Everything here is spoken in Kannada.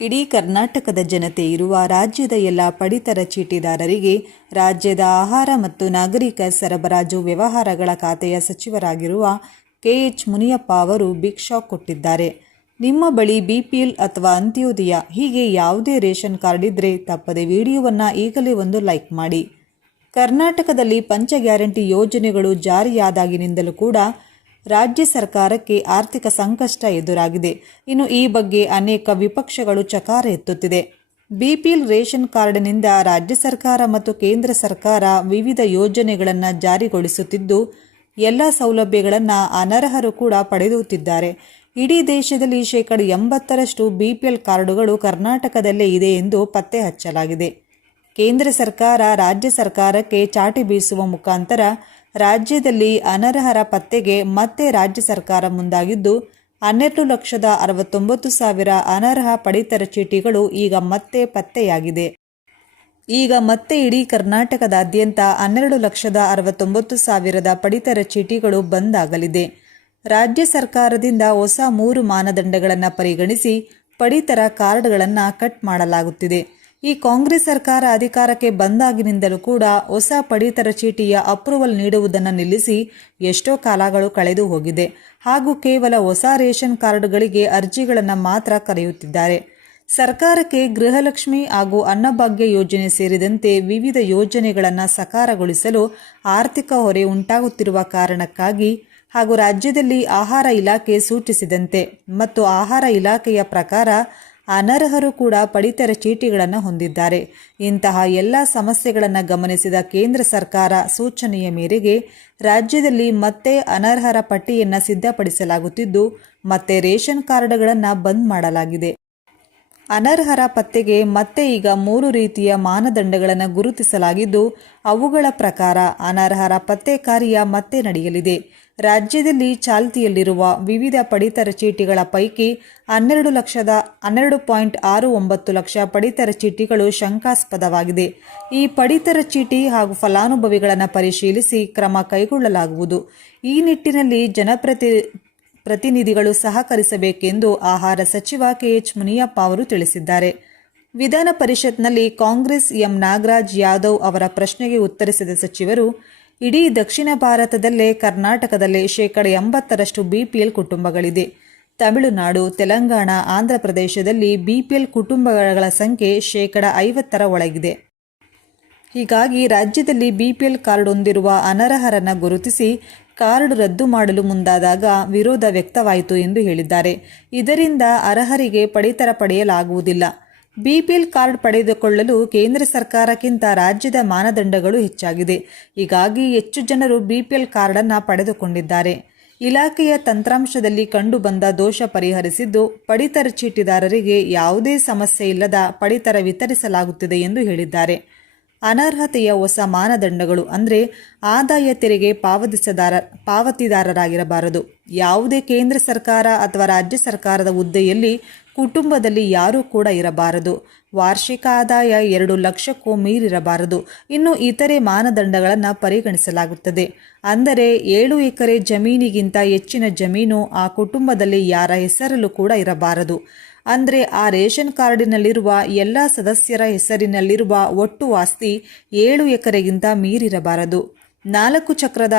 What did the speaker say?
ಇಡೀ ಕರ್ನಾಟಕದ ಜನತೆ ಇರುವ ರಾಜ್ಯದ ಎಲ್ಲ ಪಡಿತರ ಚೀಟಿದಾರರಿಗೆ ರಾಜ್ಯದ ಆಹಾರ ಮತ್ತು ನಾಗರಿಕ ಸರಬರಾಜು ವ್ಯವಹಾರಗಳ ಖಾತೆಯ ಸಚಿವರಾಗಿರುವ ಕೆಎಚ್ ಮುನಿಯಪ್ಪ ಅವರು ಶಾಕ್ ಕೊಟ್ಟಿದ್ದಾರೆ. ನಿಮ್ಮ ಬಳಿ ಬಿಪಿಎಲ್ ಅಥವಾ ಅಂತ್ಯೋದಯ ಹೀಗೆ ಯಾವುದೇ ರೇಷನ್ ಕಾರ್ಡ್ ಇದ್ದರೆ ತಪ್ಪದೆ ವಿಡಿಯೋವನ್ನು ಈಗಲೇ ಒಂದು ಲೈಕ್ ಮಾಡಿ. ಕರ್ನಾಟಕದಲ್ಲಿ ಪಂಚ ಗ್ಯಾರಂಟಿ ಯೋಜನೆಗಳು ಜಾರಿಯಾದಾಗಿನಿಂದಲೂ ಕೂಡ ರಾಜ್ಯ ಸರ್ಕಾರಕ್ಕೆ ಆರ್ಥಿಕ ಸಂಕಷ್ಟ ಎದುರಾಗಿದೆ. ಇನ್ನು ಈ ಬಗ್ಗೆ ಅನೇಕ ವಿಪಕ್ಷಗಳು ಚಕಾರ ಎತ್ತುತ್ತಿದೆ. ಬಿಪಿಎಲ್ ರೇಷನ್ ಕಾರ್ಡ್ನಿಂದ ರಾಜ್ಯ ಸರ್ಕಾರ ಮತ್ತು ಕೇಂದ್ರ ಸರ್ಕಾರ ವಿವಿಧ ಯೋಜನೆಗಳನ್ನು ಜಾರಿಗೊಳಿಸುತ್ತಿದ್ದು, ಎಲ್ಲ ಸೌಲಭ್ಯಗಳನ್ನು ಅನರ್ಹರು ಕೂಡ ಪಡೆದುತ್ತಿದ್ದಾರೆ. ಇಡೀ ದೇಶದಲ್ಲಿ ಶೇಕಡ ಎಂಬತ್ತರಷ್ಟು ಬಿಪಿಎಲ್ ಕಾರ್ಡುಗಳು ಕರ್ನಾಟಕದಲ್ಲೇ ಇದೆ ಎಂದು ಪತ್ತೆ ಹಚ್ಚಲಾಗಿದೆ. ಕೇಂದ್ರ ಸರ್ಕಾರ ರಾಜ್ಯ ಸರ್ಕಾರಕ್ಕೆ ಚಾಟಿ ಬೀಸುವ ಮುಖಾಂತರ ರಾಜ್ಯದಲ್ಲಿ ಅನರ್ಹರ ಪತ್ತೆಗೆ ಮತ್ತೆ ರಾಜ್ಯ ಸರ್ಕಾರ ಮುಂದಾಗಿದ್ದು, ಹನ್ನೆರಡು ಲಕ್ಷದ ಅರವತ್ತೊಂಬತ್ತು ಸಾವಿರ ಅನರ್ಹ ಪಡಿತರ ಚೀಟಿಗಳು ಈಗ ಮತ್ತೆ ಪತ್ತೆಯಾಗಿದೆ. ಈಗ ಮತ್ತೆ ಇಡೀ ಕರ್ನಾಟಕದಾದ್ಯಂತ ಹನ್ನೆರಡು ಲಕ್ಷದ ಅರವತ್ತೊಂಬತ್ತು ಸಾವಿರದ ಪಡಿತರ ಚೀಟಿಗಳು ಬಂದ್ ಆಗಲಿದೆ ರಾಜ್ಯ ಸರ್ಕಾರದಿಂದ ಹೊಸ ಮೂರು ಮಾನದಂಡಗಳನ್ನು ಪರಿಗಣಿಸಿ ಪಡಿತರ ಕಾರ್ಡ್ಗಳನ್ನು ಕಟ್ ಮಾಡಲಾಗುತ್ತಿದೆ. ಈ ಕಾಂಗ್ರೆಸ್ ಸರ್ಕಾರ ಅಧಿಕಾರಕ್ಕೆ ಬಂದಾಗಿನಿಂದಲೂ ಕೂಡ ಹೊಸ ಪಡಿತರ ಚೀಟಿಯ ಅಪ್ರೂವಲ್ ನೀಡುವುದನ್ನು ನಿಲ್ಲಿಸಿ ಎಷ್ಟೋ ಕಾಲಗಳು ಕಳೆದು ಹೋಗಿದೆ. ಹಾಗೂ ಕೇವಲ ಹೊಸ ರೇಷನ್ ಕಾರ್ಡ್ಗಳಿಗೆ ಅರ್ಜಿಗಳನ್ನು ಮಾತ್ರ ಕರೆಯುತ್ತಿದ್ದಾರೆ. ಸರ್ಕಾರಕ್ಕೆ ಗೃಹಲಕ್ಷ್ಮಿ ಹಾಗೂ ಅನ್ನಭಾಗ್ಯ ಯೋಜನೆ ಸೇರಿದಂತೆ ವಿವಿಧ ಯೋಜನೆಗಳನ್ನು ಸಕಾರಗೊಳಿಸಲು ಆರ್ಥಿಕ ಹೊರೆ ಉಂಟಾಗುತ್ತಿರುವ ಕಾರಣಕ್ಕಾಗಿ ಹಾಗೂ ರಾಜ್ಯದಲ್ಲಿ ಆಹಾರ ಇಲಾಖೆ ಸೂಚಿಸಿದಂತೆ ಮತ್ತು ಆಹಾರ ಇಲಾಖೆಯ ಪ್ರಕಾರ ಅನರ್ಹರು ಕೂಡ ಪಡಿತರ ಚೀಟಿಗಳನ್ನು ಹೊಂದಿದ್ದಾರೆ. ಇಂತಹ ಎಲ್ಲ ಸಮಸ್ಯೆಗಳನ್ನು ಗಮನಿಸಿದ ಕೇಂದ್ರ ಸರ್ಕಾರ ಸೂಚನೆಯ ಮೇರೆಗೆ ರಾಜ್ಯದಲ್ಲಿ ಮತ್ತೆ ಅನರ್ಹರ ಪಟ್ಟಿಯನ್ನು ಸಿದ್ಧಪಡಿಸಲಾಗುತ್ತಿದ್ದು, ಮತ್ತೆ ರೇಷನ್ ಕಾರ್ಡ್ಗಳನ್ನು ಬಂದ್ ಮಾಡಲಾಗಿದೆ. ಅನರ್ಹರ ಪತ್ತೆಗೆ ಮತ್ತೆ ಈಗ ಮೂರು ರೀತಿಯ ಮಾನದಂಡಗಳನ್ನು ಗುರುತಿಸಲಾಗಿದ್ದು, ಅವುಗಳ ಪ್ರಕಾರ ಅನರ್ಹರ ಪತ್ತೆ ಕಾರ್ಯ ಮತ್ತೆ ನಡೆಯಲಿದೆ. ರಾಜ್ಯದಲ್ಲಿ ಚಾಲ್ತಿಯಲ್ಲಿರುವ ವಿವಿಧ ಪಡಿತರ ಚೀಟಿಗಳ ಪೈಕಿ ಹನ್ನೆರಡು ಲಕ್ಷದ ಹನ್ನೆರಡು ಪಾಯಿಂಟ್ ಆರು ಒಂಬತ್ತು ಲಕ್ಷ ಪಡಿತರ ಚೀಟಿಗಳು ಶಂಕಾಸ್ಪದವಾಗಿದೆ. ಈ ಪಡಿತರ ಚೀಟಿ ಹಾಗೂ ಫಲಾನುಭವಿಗಳನ್ನು ಪರಿಶೀಲಿಸಿ ಕ್ರಮ ಕೈಗೊಳ್ಳಲಾಗುವುದು. ಈ ನಿಟ್ಟಿನಲ್ಲಿ ಜನಪ್ರತಿ ಪ್ರತಿನಿಧಿಗಳು ಸಹಕರಿಸಬೇಕೆಂದು ಆಹಾರ ಸಚಿವ ಕೆಎಚ್ ಮುನಿಯಪ್ಪ ಅವರು ತಿಳಿಸಿದ್ದಾರೆ. ವಿಧಾನ ಪರಿಷತ್ನಲ್ಲಿ ಕಾಂಗ್ರೆಸ್ ಎಂ ನಾಗರಾಜ್ ಯಾದವ್ ಅವರ ಪ್ರಶ್ನೆಗೆ ಉತ್ತರಿಸಿದ ಸಚಿವರು ಇಡೀ ದಕ್ಷಿಣ ಭಾರತದಲ್ಲೇ ಕರ್ನಾಟಕದಲ್ಲೇ ಶೇಕಡ ಎಂಬತ್ತರಷ್ಟು ಬಿಪಿಎಲ್ ಕುಟುಂಬಗಳಿದೆ. ತಮಿಳುನಾಡು, ತೆಲಂಗಾಣ, ಆಂಧ್ರ ಪ್ರದೇಶದಲ್ಲಿ ಬಿಪಿಎಲ್ ಕುಟುಂಬಗಳ ಸಂಖ್ಯೆ ಶೇಕಡ ಐವತ್ತರ ಒಳಗಿದೆ. ಹೀಗಾಗಿ ರಾಜ್ಯದಲ್ಲಿ ಬಿಪಿಎಲ್ ಕಾರ್ಡ್ ಹೊಂದಿರುವ ಅನರ್ಹರನ್ನು ಗುರುತಿಸಿ ಕಾರ್ಡ್ ರದ್ದು ಮಾಡಲು ಮುಂದಾದಾಗ ವಿರೋಧ ವ್ಯಕ್ತವಾಯಿತು ಎಂದು ಹೇಳಿದ್ದಾರೆ. ಇದರಿಂದ ಅರ್ಹರಿಗೆ ಪಡಿತರ ಪಡೆಯಲಾಗುವುದಿಲ್ಲ. ಬಿಪಿಎಲ್ ಕಾರ್ಡ್ ಪಡೆದುಕೊಳ್ಳಲು ಕೇಂದ್ರ ಸರ್ಕಾರಕ್ಕಿಂತ ರಾಜ್ಯದ ಮಾನದಂಡಗಳು ಹೆಚ್ಚಾಗಿದೆ. ಹೀಗಾಗಿ ಹೆಚ್ಚು ಜನರು ಬಿಪಿಎಲ್ ಕಾರ್ಡನ್ನು ಪಡೆದುಕೊಂಡಿದ್ದಾರೆ. ಇಲಾಖೆಯ ತಂತ್ರಾಂಶದಲ್ಲಿ ಕಂಡುಬಂದ ದೋಷ ಪರಿಹರಿಸಿದ್ದು ಪಡಿತರ ಚೀಟಿದಾರರಿಗೆ ಯಾವುದೇ ಸಮಸ್ಯೆ ಇಲ್ಲದ ಪಡಿತರ ವಿತರಿಸಲಾಗುತ್ತಿದೆ ಎಂದು ಹೇಳಿದ್ದಾರೆ. ಅನರ್ಹತೆಯ ಹೊಸ ಮಾನದಂಡಗಳು ಅಂದರೆ ಆದಾಯ ತೆರಿಗೆ ಪಾವತಿಸದಾರ, ಪಾವತಿದಾರರಾಗಿರಬಾರದು. ಯಾವುದೇ ಕೇಂದ್ರ ಸರ್ಕಾರ ಅಥವಾ ರಾಜ್ಯ ಸರ್ಕಾರದ ಹುದ್ದೆಯಲ್ಲಿ ಕುಟುಂಬದಲ್ಲಿ ಯಾರೂ ಕೂಡ ಇರಬಾರದು. ವಾರ್ಷಿಕ ಆದಾಯ ಎರಡು ಲಕ್ಷಕ್ಕೂ ಮೀರಿರಬಾರದು. ಇನ್ನು ಇತರೆ ಮಾನದಂಡಗಳನ್ನು ಪರಿಗಣಿಸಲಾಗುತ್ತದೆ. ಅಂದರೆ ಏಳು ಎಕರೆ ಜಮೀನಿಗಿಂತ ಹೆಚ್ಚಿನ ಜಮೀನು ಆ ಕುಟುಂಬದಲ್ಲಿ ಯಾರ ಹೆಸರಲ್ಲೂ ಕೂಡ ಇರಬಾರದು. ಅಂದರೆ ಆ ರೇಷನ್ ಕಾರ್ಡಿನಲ್ಲಿರುವ ಎಲ್ಲ ಸದಸ್ಯರ ಹೆಸರಿನಲ್ಲಿರುವ ಒಟ್ಟು ಆಸ್ತಿ ಏಳು ಎಕರೆಗಿಂತ ಮೀರಿರಬಾರದು. ನಾಲ್ಕು ಚಕ್ರದ